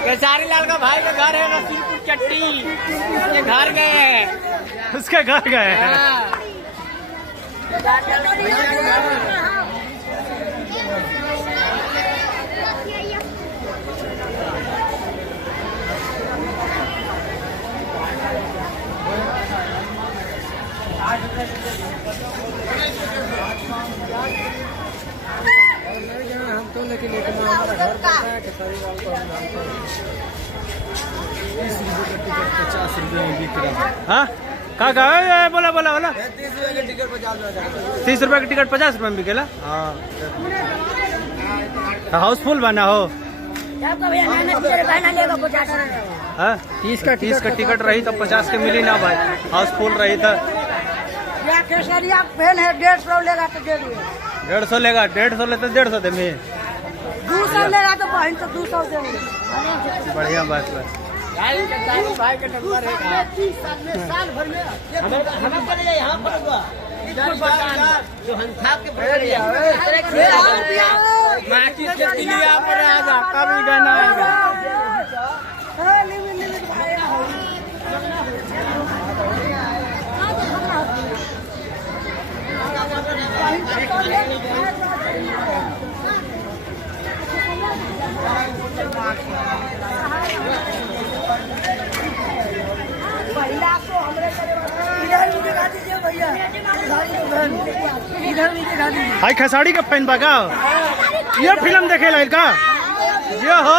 केसारी लाल का भाई का घर है रसूलपुर चट्टी, उसके घर गए हैं, उसके घर गए हैं। हम तो लेकिन हमारा घर पड़ता है केसारी लाल को हम जानते हैं। 30 रुपये का टिकट 50 रुपये में बिक रहा है। हाँ कहाँ का बोला बोला बोला 30 रुपये का टिकट 50 रुपये 30 रुपये का टिकट 50 रुपये में बिकेला। हाँ हाउसफुल बना हो। हाँ 30 का टिकट रही तो 50 के मिली ना भाई, हाउसफुल रही तो केसरिया पेन है 150 लेगा तो दे दिए। 150 लेगा, 150 लेते 150 दे में 200 लेगा तो बहन तो 200 देंगे। बढ़िया बात है। भाई का नंबर है साल भर में हमें पड़ेगा यहाँ पर जो हंसा के माचिस के दिलिया पर आजा कभी गाना आएगा। हाई खेसारी का फैन बगा ये फिल्म देखे ला का ये हो।